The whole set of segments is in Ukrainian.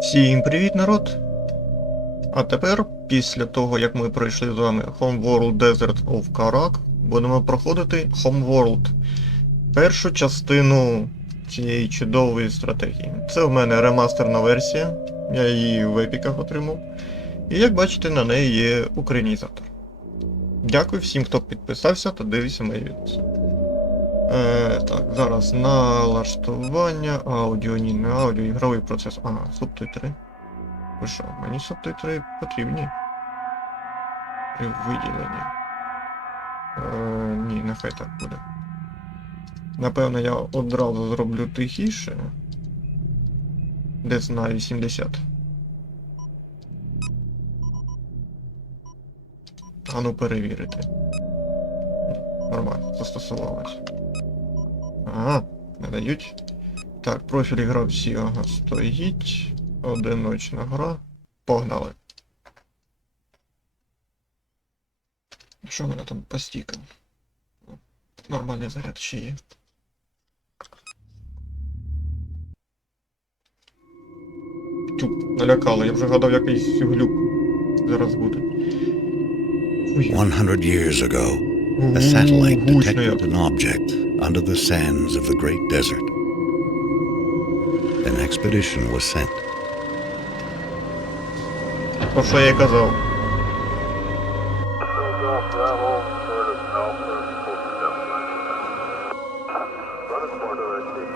Всім привіт, народ! А тепер, після того, як ми пройшли з вами Homeworld Desert of Karak, будемо проходити Homeworld. Першу частину цієї чудової стратегії. Це в мене ремастерна версія, я її в епіках отримав. І як бачите, на неї є українізатор. Дякую всім, хто підписався та дивився мої відео. Е, так, зараз налаштування, аудіо, ні, не аудіо, ігровий процес. Ага, субтитри. Ви що, мені субтитри потрібні? При виділенні. Е, ні, нехай так буде. Напевно, я одразу зроблю тихіше. Десь на 80. А ну перевірити. Нормально, застосувалось. Ага, не дають. Так, профіль гравці, ага, стоїть. Одиночна гра. Погнали. Що в мене там по стікам? Нормальний заряд ще є. Тю, налякали, я вже гадав якийсь глюк. Зараз буде. 100 years ago, a satellite detected an object under the sands of the great desert. An expedition was sent.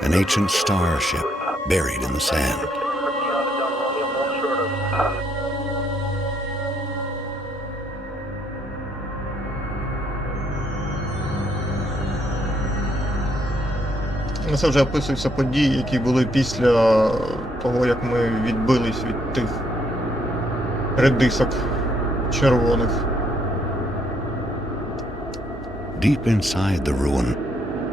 An ancient starship, buried in the sand. Це вже описуються події, які були після того, як ми відбились від тих редисок червоних. Deep inside the ruin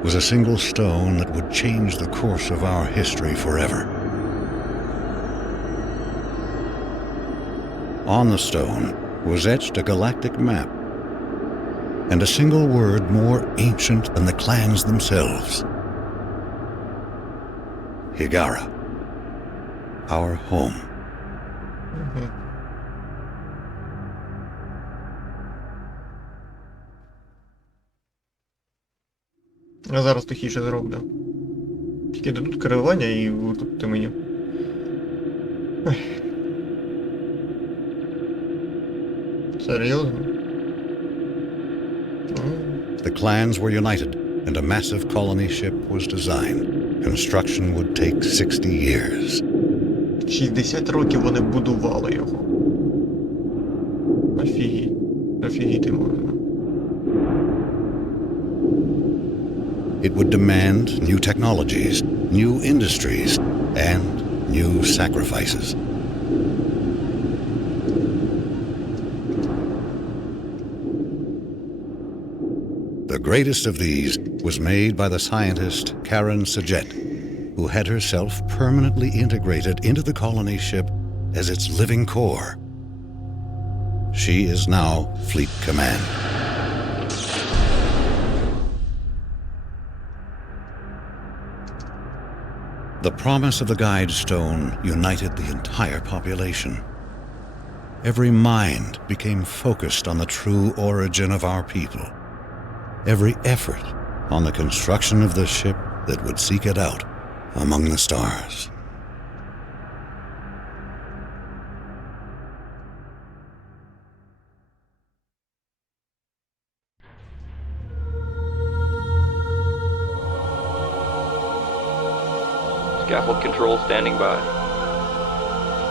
was a single stone that would change the course of our history forever. On the stone was etched a galactic map and a single word more ancient than the clans themselves. Higara, our home. Мгм. Я зараз тихіше зроблю. Тільки дадуть керування і викупити мені. Ой. Серйозно? М. The clans were united, and a massive colony ship was designed. Construction would take 60 years. 60 років вони будували його. Офігеть. Офігіти можна. It would demand new technologies, new industries, and new sacrifices. The greatest of these was made by the scientist Karen Sajet, who had herself permanently integrated into the colony ship as its living core. She is now Fleet Command. The promise of the Guide Stone united the entire population. Every mind became focused on the true origin of our people. Every effort on the construction of the ship that would seek it out among the stars. Scaffold control standing by.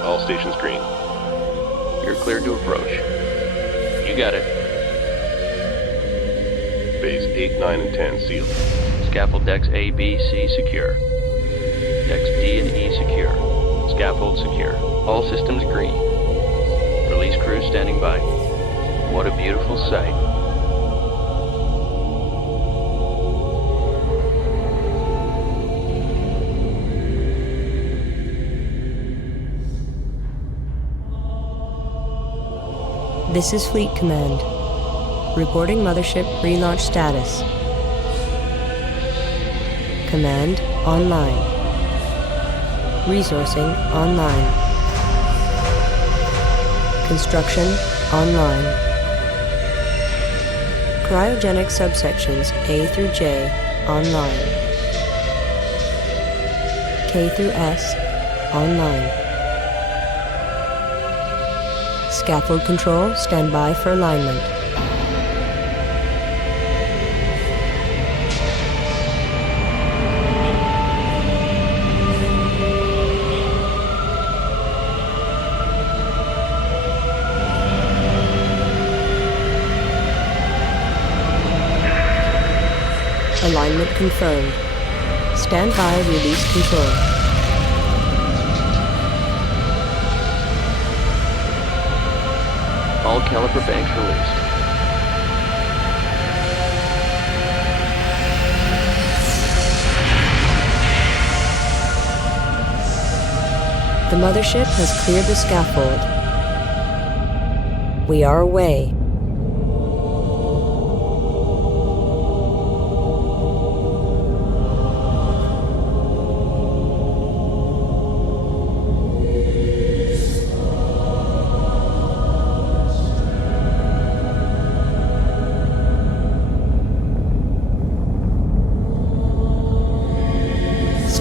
All stations green. You're cleared to approach. You got it. Bays 8, 9, and 10 sealed. Scaffold decks A, B, C secure. Decks D and E secure. Scaffold secure. All systems green. Release crew standing by. What a beautiful sight. This is Fleet Command. Reporting Mothership relaunch status. Command online. Resourcing online. Construction online. Cryogenic subsections A through J online. K through S online. Scaffold control standby for alignment. Alignment confirmed. Stand by release control. All caliper banks released. The mothership has cleared the scaffold. We are away.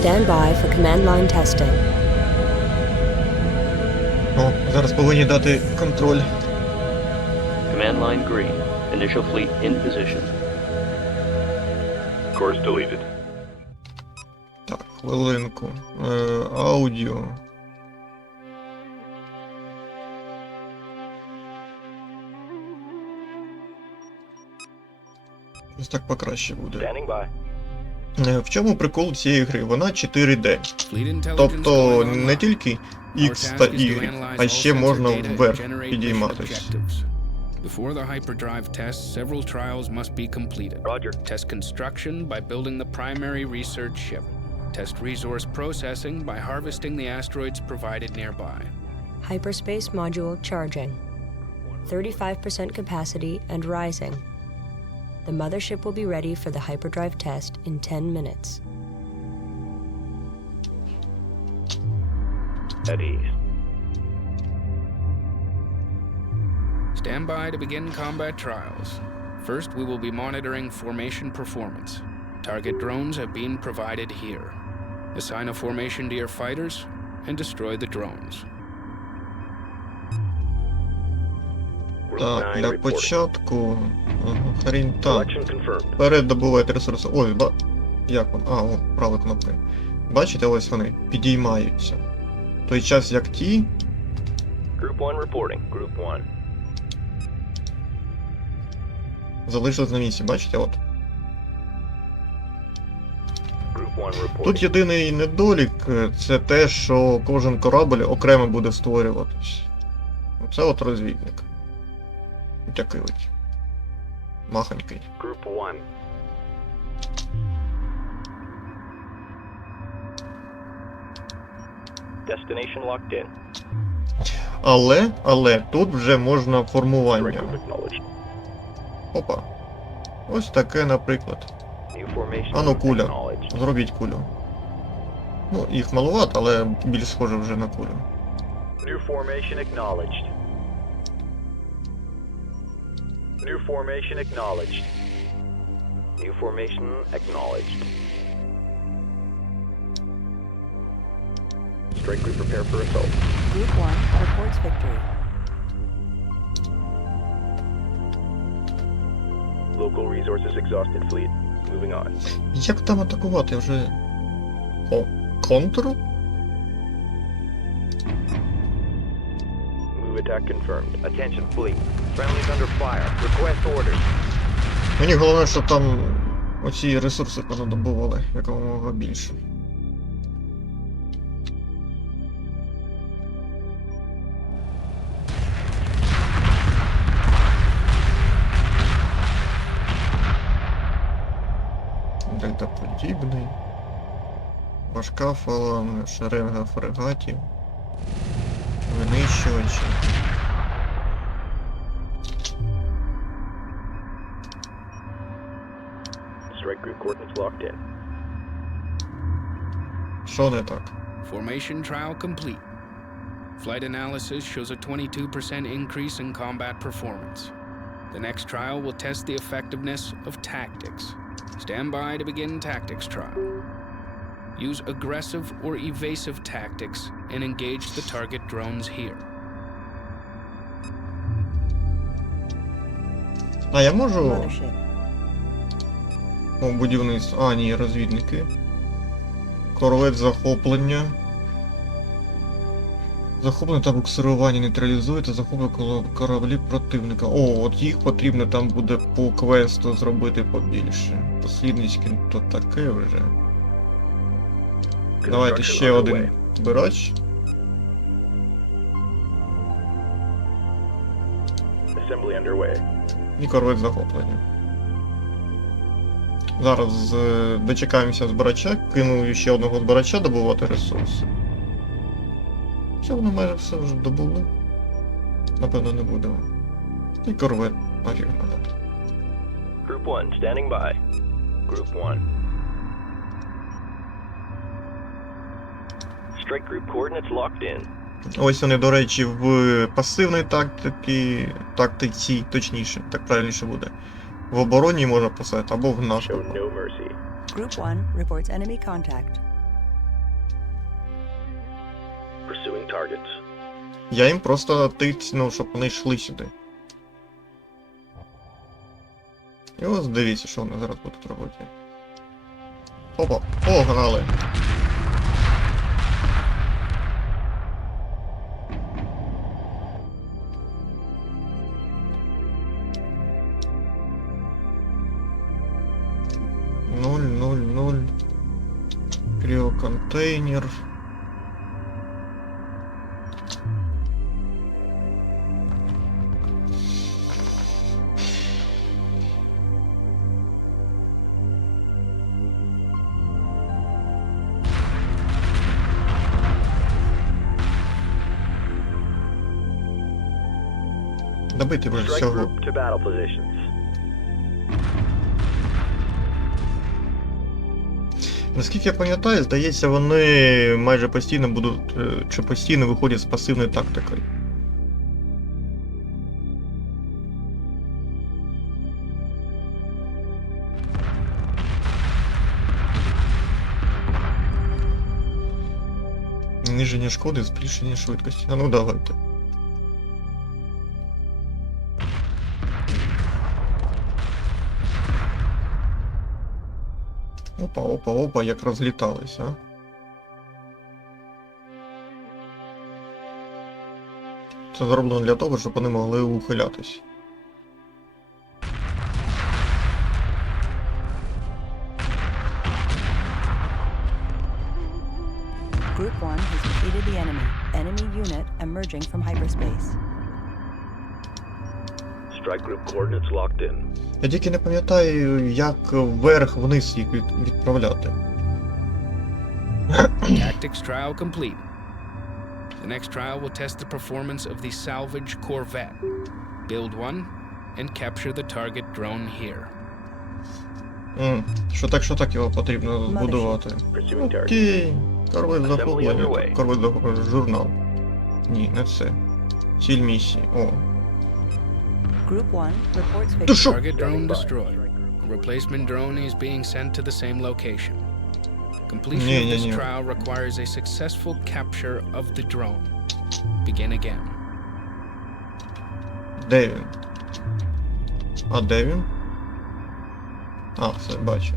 Stand by for command line testing. О, зараз повинні дати контроль. Command line green. Initial fleet in position. Course deleted. Так, хвилинку. Е, аудіо. Ось так покраще буде. Standing by. Е, В чому прикол цієї гри? Вона 4D. Тобто Тобто не тільки X та Y, а ще можна вверх підійматись. Before the hyperdrive tests, several trials must be completed. Roger. Test construction by building the primary research ship. Test resource processing by harvesting the asteroids provided nearby. Hyperspace module charging. 35% capacity and rising. The mothership will be ready for the hyperdrive test in 10 minutes. At ease. Stand by to begin combat trials. First, we will be monitoring formation performance. Target drones have been provided here. Assign a formation to your fighters and destroy the drones. Так, для початку. Ага, хрінь там. Confirmed. Ресурси. Ой, ба. Як воно? А, о, права кнопка. Бачите, ось вони підіймаються. В той час як ті Group 1 reporting. Group 1. залишились на місці, бачите, от. Group 1 reporting. Тут єдиний недолік е, це те, що кожен корабль окремо буде створюватись. Це от розвідник. Такий от. Махонький. Group 1. Destination locked in. Але, але тут вже можна формування. Опа. Ось таке, наприклад. New formation А ну, куля. Зробіть кулю. Ну, їх маловато, але більш схоже вже на кулю. New formation acknowledged. New formation acknowledged. New formation acknowledged. Strike group prepare for assault. Group 1 reports victory. Local resources exhausted fleet. Moving on. Як там атакувати вже. О, контур? Attack confirmed. Attention fleet. Friendlies under fire. Request orders. Мені головне, щоб там оці ресурси понадобували якомога більше. Дельтаподібний. Важка фаланга, шеренга фрегатів. Винищувачі. Strike group coordinates locked in. Що не так? Formation trial complete. Flight analysis shows a 22% increase in combat performance. The next trial will test the effectiveness of tactics. Stand by to begin tactics trial. Use aggressive or evasive tactics and engage the target drones here. А я можу. О, будівництво. А, ні, розвідники. Корвет захоплення. Захоплення та буксирування нейтралізуєте, захоплення коло- кораблі противника. О, от їх потрібно там буде по квесту зробити побільше. Дослідницькі то таке вже. Давайте ще один збирач. І корвет захоплення. Зараз е, дочекаємося збирача, кину ще одного збирача добувати ресурси. Все, вони майже все вже добули. Напевно, не будемо. І корвет нафіг надо. Group 1 standing by. Group 1. Strike group coordinates locked in. Ось вони, до речі, в пасивній тактиці, тактиці, точніше, так правильніше буде. В обороні можна поставити або в no. Group 1 reports enemy contact. Pursuing targets. Я їм просто тицнув, щоб вони йшли сюди. І ось дивіться, що вони зараз будуть робити. Опа, погнали! Криоконтейнер. Добити вже всього. Наскільки я пам'ятаю, здається, вони майже постійно будуть е, чи постійно виходять з пасивною тактикою. Зниження шкоди, збільшення швидкості. А ну давайте. Опа, опа, опа, як розліталися. Це зроблено для того, щоб вони могли ухилятись. Strike group coordinates locked in. Я тільки не пам'ятаю, як вверх-вниз їх від- відправляти. Tactics trial complete. The next trial will test the performance of the salvage corvette. Build one and capture the target drone here. М, Що так, що так його потрібно збудувати. Pursuing targets. Окей. Корвет захоплення. Корвет захоплення. Журнал. Ні, не це. Ціль місії. О. Group 1 reports Ти victory. що? Target drone destroyed. A replacement drone is being sent to the same location. Completion Yeah, of yeah, this yeah. trial requires a successful capture of the drone. Begin again. Де він? А де він? А, все, бачу.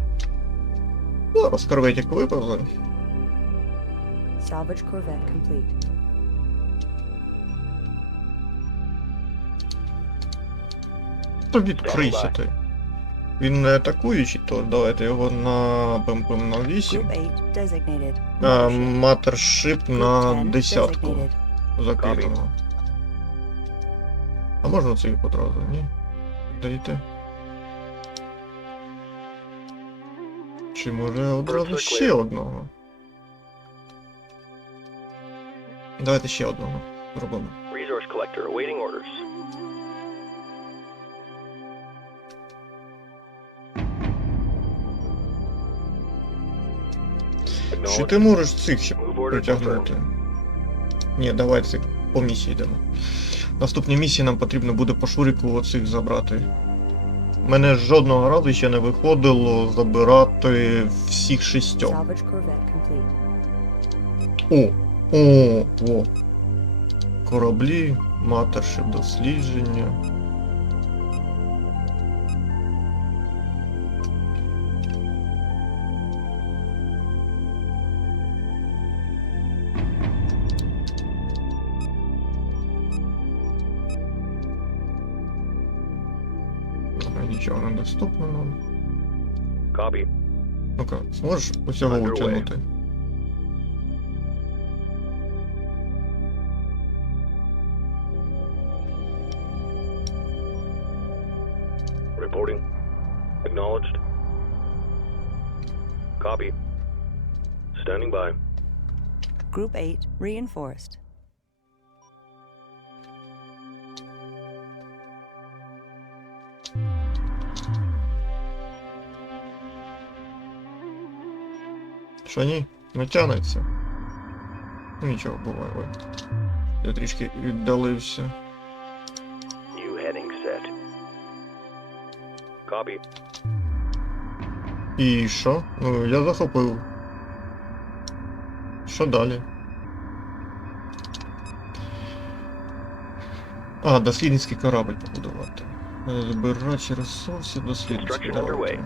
Зараз корветик виповзе. Salvage corvette complete. То відкрийся ти. Він не атакуючий, то давайте його на пим-пим на 8. Group 8 designated. А матершип на десятку закинемо. А можна це їх одразу, ні? Дайте. Чи може одразу ще одного? Давайте ще одного зробимо. Resource collector awaiting orders. Чи ти можеш цих ще притягнути? Ні, давай цих по місії йдемо. Наступній місії нам потрібно буде по шурику оцих забрати. Мене жодного разу ще не виходило забирати всіх шістьох. Complete. О! О! Кораблі, матерші дослідження. Нічого не доступно нам. Copy. Ну-ка, зможеш усього Underway. утягнути? Reporting. Acknowledged. Copy. Standing by. Group 8 reinforced. Що ні? Не тянеться. Ну нічого буває, ой. Я трішки віддалився. New heading set. Copy. І що? Ну, я захопив. Що далі? А, дослідницький корабль побудувати. Збирачі ресурси, дослідницький давайте.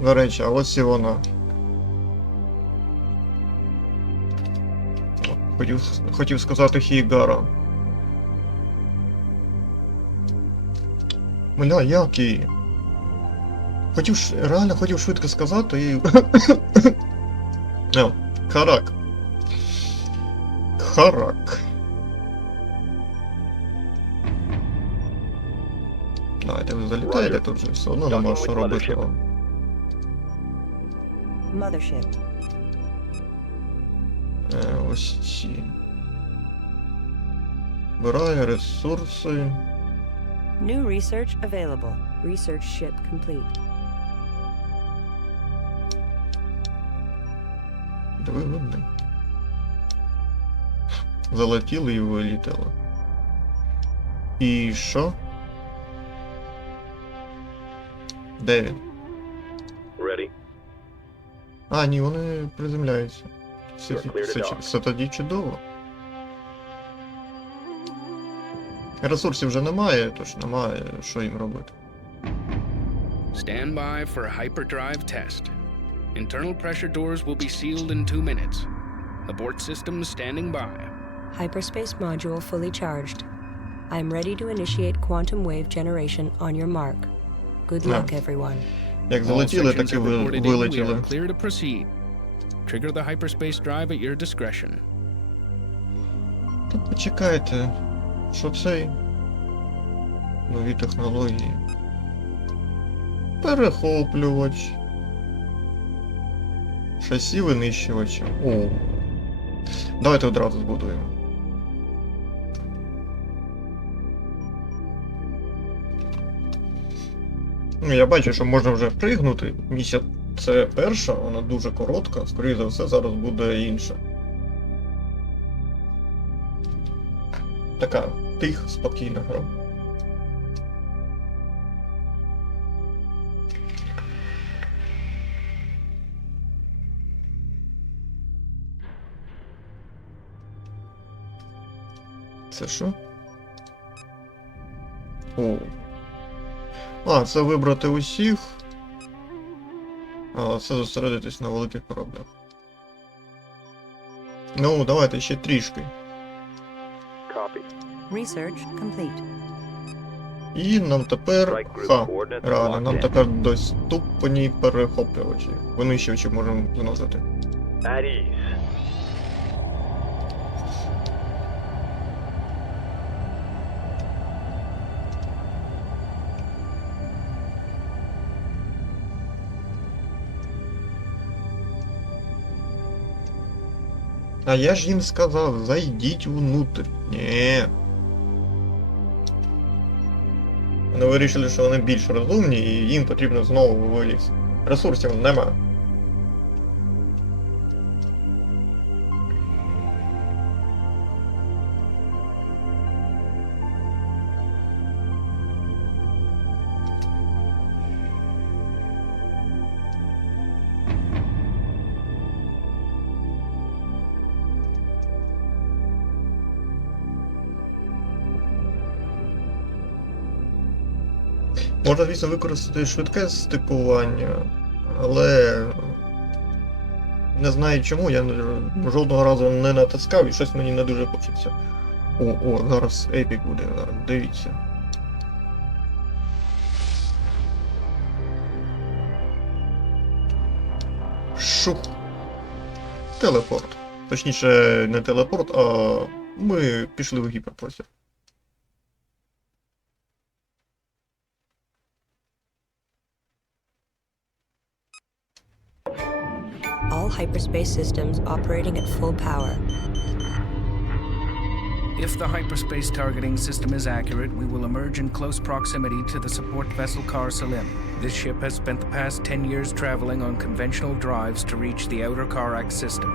До речі, а ось і вона. Хотів, хотів сказати Хігара. Бля, як її? Хотів ш- реально хотів швидко сказати і. О, Харак. Харак. Давайте ви залітаєте тут же все одно нема що робити вам. Mothership. Е, ось ці. Збирає ресурси. New research available. Research ship complete. Диви видно. Залетіли і вилітали. І що? Де він? Ready. А, ні, вони приземляються. Все, You're clear to все, dock. все тоді чудово. Ресурсів вже немає, тож немає що їм робити. Stand by for a hyperdrive test. Internal pressure doors will be sealed in two minutes. Abort systems standing by. Hyperspace module fully charged. I am ready to initiate quantum wave generation on your mark. Good Yeah. luck, everyone. Як All залетіли, sections так і have ви- reported in. We вилетіли. are clear to proceed. Trigger the hyperspace drive at your discretion. Та почекайте, що цей? Нові технології. Перехоплювач. Шасі винищувача. О. Давайте одразу збудуємо. Ну, я бачу, що можна вже пригнути. Місія це перша, вона дуже коротка, скоріше за все, зараз буде інша. Така тих, спокійна гра. Це що? О. А, це вибрати усіх. А, це зосередитись на великих кораблях. Ну, давайте ще трішки. Copy. Research complete. І нам тепер. Ха. Реально, нам тепер доступні перехоплювачі. Винищувачі можемо виносити. At ease. А я ж їм сказав, зайдіть внутрь. Ні. Вони вирішили, що вони більш розумні і їм потрібно знову виліз. Ресурсів нема. Можна, звісно, використати швидке стикування, але не знаю чому, я жодного разу не натискав і щось мені не дуже хочеться. О, о, зараз епік буде, зараз, дивіться. Шух. Телепорт. Точніше, не телепорт, а ми пішли в гіперпростір. Hyperspace systems operating at full power. If the hyperspace targeting system is accurate, we will emerge in close proximity to the support vessel Kar Salim. This ship has spent the past 10 years traveling on conventional drives to reach the outer Karak system.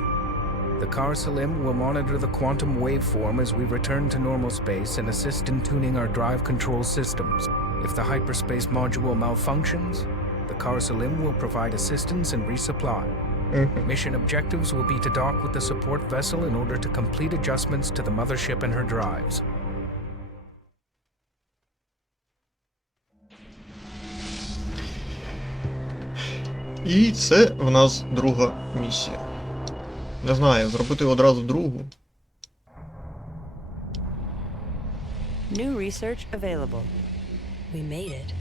The Kar Salim will monitor the quantum waveform as we return to normal space and assist in tuning our drive control systems. If the hyperspace module malfunctions, the Kar Salim will provide assistance and resupply. Мгм. Mission objectives will be to dock with the support vessel in order to complete adjustments to the mothership and her drives. І це в нас друга місія. Не знаю, зробити одразу другу. New research available. We made it.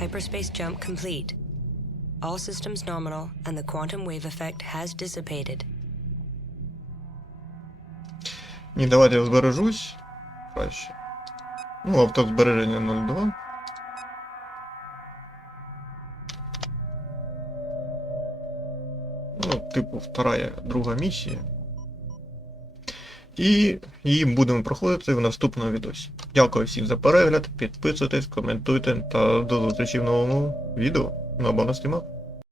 Hyperspace jump complete. All systems nominal, and the quantum wave effect has dissipated. Ні, давайте я збережусь. Краще. Ну, автозбереження 02. Ну, типу, вторая, друга місія. І її будемо проходити в наступному відосі. Дякую всім за перегляд, підписуйтесь, коментуйте та до зустрічі в новому відео No bonus tím